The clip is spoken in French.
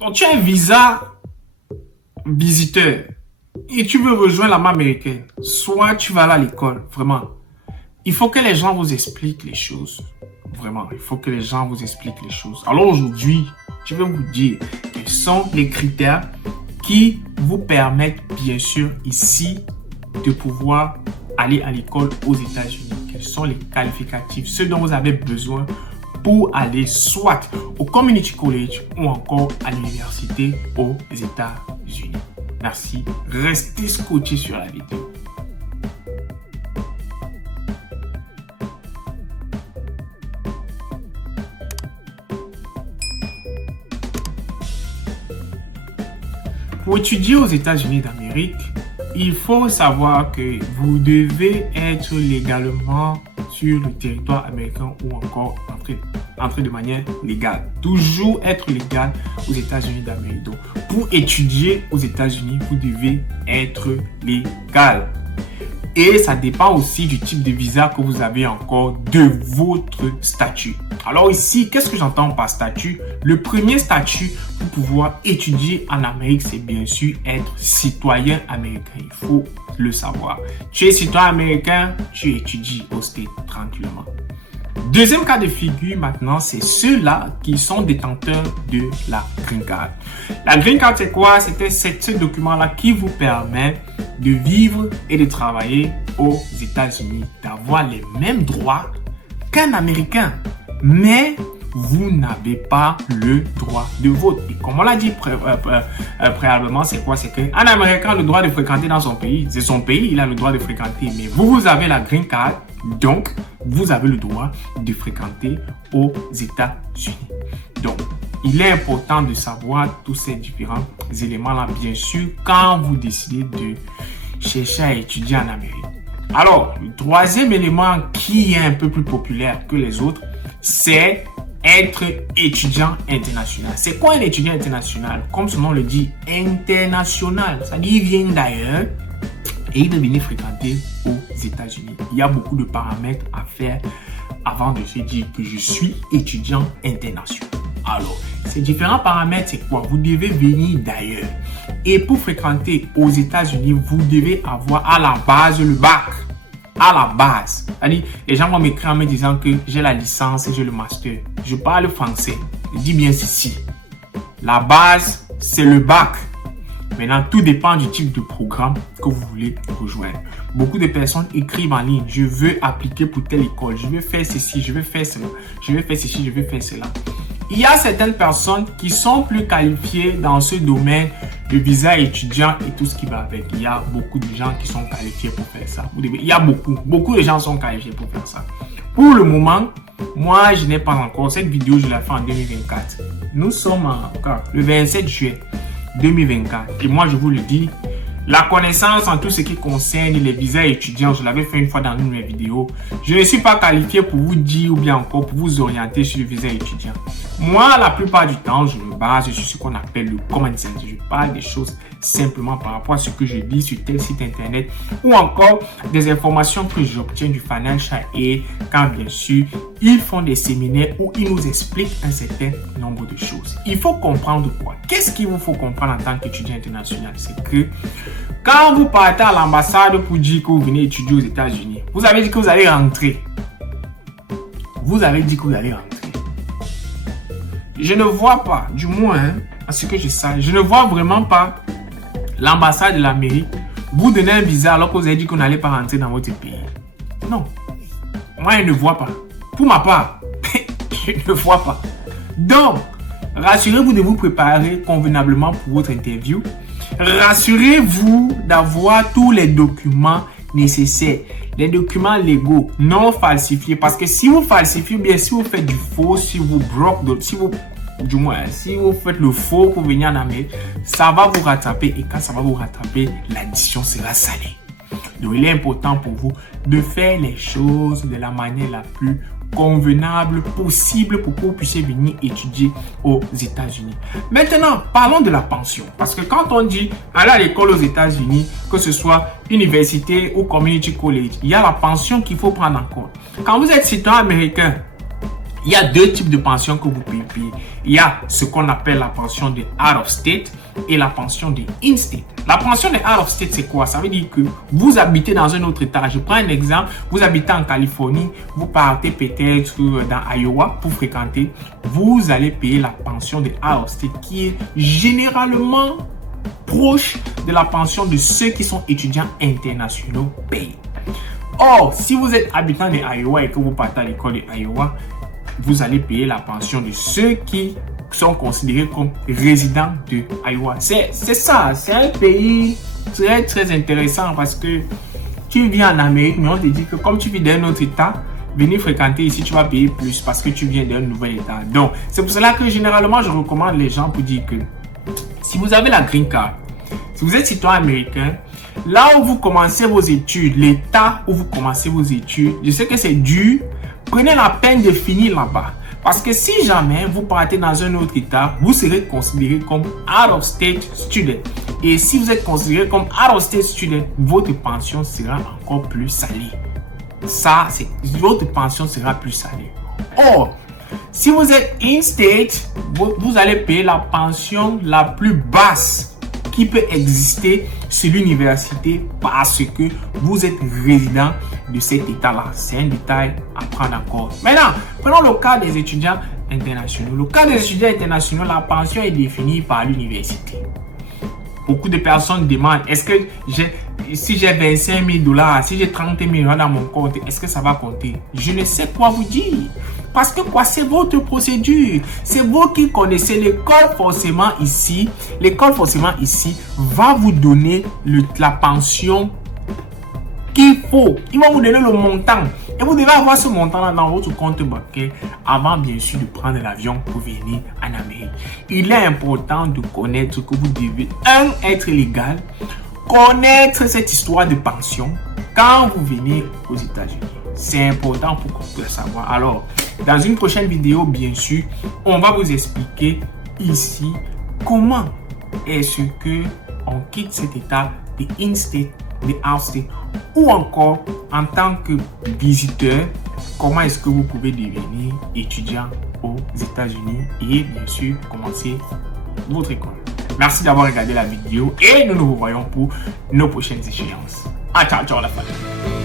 Donc, tu as un visa visiteur et tu veux rejoindre l'armée américaine. Soit tu vas aller à l'école, vraiment. Il faut que les gens vous expliquent les choses. Vraiment, il faut que les gens vous expliquent les choses. Alors aujourd'hui, je vais vous dire quels sont les critères qui vous permettent, bien sûr, ici, de pouvoir aller à l'école aux États-Unis. Quels sont les qualificatifs, ce dont vous avez besoin pour aller soit au Community College ou encore à l'université aux États-Unis. Merci. Restez scotchés sur la vidéo. Pour étudier aux États-Unis d'Amérique, il faut savoir que vous devez être légalement sur le territoire américain ou encore entrer de manière légale. Toujours être légal aux États-Unis d'Amérique. Donc, pour étudier aux États-Unis, vous devez être légal. Et ça dépend aussi du type de visa que vous avez encore, de votre statut. Alors ici, qu'est-ce que j'entends par statut? Le premier statut pour pouvoir étudier en Amérique, c'est bien sûr être citoyen américain. Il faut le savoir. Tu es citoyen américain, tu étudies au States tranquillement. Deuxième cas de figure maintenant, c'est ceux-là qui sont détenteurs de la Green Card. La Green Card, c'est quoi? C'est ce document-là qui vous permet de vivre et de travailler aux États-Unis, d'avoir les mêmes droits qu'un Américain. Mais vous n'avez pas le droit de vote. Et comme on l'a dit préalablement, c'est quoi? C'est qu'un Américain a le droit de fréquenter dans son pays. C'est son pays, il a le droit de fréquenter. Mais vous avez la Green Card, donc vous avez le droit de fréquenter aux États-Unis. Donc, il est important de savoir tous ces différents éléments-là, bien sûr, quand vous décidez de chercher à étudier en Amérique. Alors, le troisième élément qui est un peu plus populaire que les autres, c'est être étudiant international. C'est quoi un étudiant international? Comme son nom le dit, international. C'est-à-dire, il vient d'ailleurs et il veut venir fréquenter aux États-Unis. Il y a beaucoup de paramètres à faire avant de se dire que je suis étudiant international. Alors, ces différents paramètres, c'est quoi? Vous devez venir d'ailleurs. Et pour fréquenter aux États-Unis, vous devez avoir à la base le bac. À la base. C'est-à-dire, les gens vont m'écrire en me disant que j'ai la licence et j'ai le master. Je parle français. Je dis bien ceci. La base, c'est le bac. Maintenant, tout dépend du type de programme que vous voulez rejoindre. Beaucoup de personnes écrivent en ligne. Je veux appliquer pour telle école. Je veux faire ceci, je veux faire cela. Je veux faire ceci, je veux faire cela. Il y a certaines personnes qui sont plus qualifiées dans ce domaine de visa étudiant et tout ce qui va avec. Il y a beaucoup de gens qui sont qualifiés pour faire ça. Il y a beaucoup de gens sont qualifiés pour faire ça. Pour le moment, moi, je n'ai pas encore. Cette vidéo, je l'ai fait en 2024. Nous sommes le 27 juillet 2024. Et moi, je vous le dis, la connaissance en tout ce qui concerne les visas étudiants, je l'avais fait une fois dans une de mes vidéos. Je ne suis pas qualifié pour vous dire ou bien encore pour vous orienter sur le visa étudiant. Moi, la plupart du temps, je me base sur ce qu'on appelle le common sense. Je parle des choses simplement par rapport à ce que je dis sur tel site internet ou encore des informations que j'obtiens du Financial Aid quand bien sûr ils font des séminaires où ils nous expliquent un certain nombre de choses. Il faut comprendre quoi? Qu'est-ce qu'il vous faut comprendre en tant qu'étudiant international? C'est que quand vous partez à l'ambassade pour dire que vous venez étudier aux États-Unis, vous avez dit que vous allez rentrer. Vous avez dit que vous allez rentrer. Je ne vois pas, du moins, à ce que je sache, je ne vois vraiment pas l'ambassade de l'Amérique vous donner un visa alors que vous avez dit qu'on n'allait pas rentrer dans votre pays. Non. Moi, je ne vois pas. Pour ma part, je ne vois pas. Donc, rassurez-vous de vous préparer convenablement pour votre interview. Rassurez-vous d'avoir tous les documents nécessaires. Les documents légaux, non falsifiés. Parce que si vous falsifiez, bien si vous faites du faux, si vous bloquez, si vous faites le faux pour venir en Amérique, ça va vous rattraper. Et quand ça va vous rattraper, l'addition sera salée. Donc, il est important pour vous de faire les choses de la manière la plus convenable possible pour que vous puissiez venir étudier aux États-Unis. Maintenant, parlons de la pension. Parce que quand on dit aller à l'école aux États-Unis, que ce soit université ou community college, il y a la pension qu'il faut prendre en compte. Quand vous êtes citoyen américain, il y a deux types de pensions que vous pouvez payer. Il y a ce qu'on appelle la pension de out of state et la pension de in-state. La pension de out of state, c'est quoi? Ça veut dire que vous habitez dans un autre État. Je prends un exemple. Vous habitez en Californie, vous partez peut-être dans Iowa pour fréquenter. Vous allez payer la pension de out of state qui est généralement proche de la pension de ceux qui sont étudiants internationaux payés. Or, si vous êtes habitant de Iowa et que vous partez à l'école de Iowa, vous allez payer la pension de ceux qui sont considérés comme résidents de Iowa. C'est ça, c'est un pays très très intéressant parce que tu viens en Amérique, mais on te dit que comme tu vis dans un autre État, venir fréquenter ici, tu vas payer plus parce que tu viens d'un nouvel État. Donc, c'est pour cela que généralement, je recommande les gens pour dire que si vous avez la green card, si vous êtes citoyen américain, là où vous commencez vos études, l'État où vous commencez vos études, je sais que c'est dur, prenez la peine de finir là-bas. Parce que si jamais vous partez dans un autre État, vous serez considéré comme out of state student. Et si vous êtes considéré comme out of state student, votre pension sera encore plus salée. Votre pension sera plus salée. Or, si vous êtes in-state, vous allez payer la pension la plus basse qui peut exister sur l'université parce que vous êtes résident de cet État-là. C'est un détail à prendre en compte. Maintenant, prenons le cas des étudiants internationaux. Le cas des étudiants internationaux, la pension est définie par l'université. Beaucoup de personnes demandent, est-ce que si j'ai 25 000 $, si j'ai 30 000 $ dans mon compte, est-ce que ça va compter? Je ne sais quoi vous dire. Parce que quoi, c'est votre procédure. C'est vous qui connaissez l'école forcément ici. L'école forcément ici va vous donner la pension qu'il faut. Il va vous donner le montant. Et vous devez avoir ce montant-là dans votre compte bancaire avant bien sûr de prendre l'avion pour venir en Amérique. Il est important de connaître que vous devez, être légal, connaître cette histoire de pension quand vous venez aux États-Unis. C'est important pour que vous puissiez savoir. Alors, dans une prochaine vidéo, bien sûr, on va vous expliquer ici comment est-ce que on quitte cet état de in-state, de out-state, ou encore en tant que visiteur, comment est-ce que vous pouvez devenir étudiant aux États-Unis et bien sûr commencer votre école. Merci d'avoir regardé la vidéo et nous nous revoyons pour nos prochaines échéances. Ciao, ciao la famille.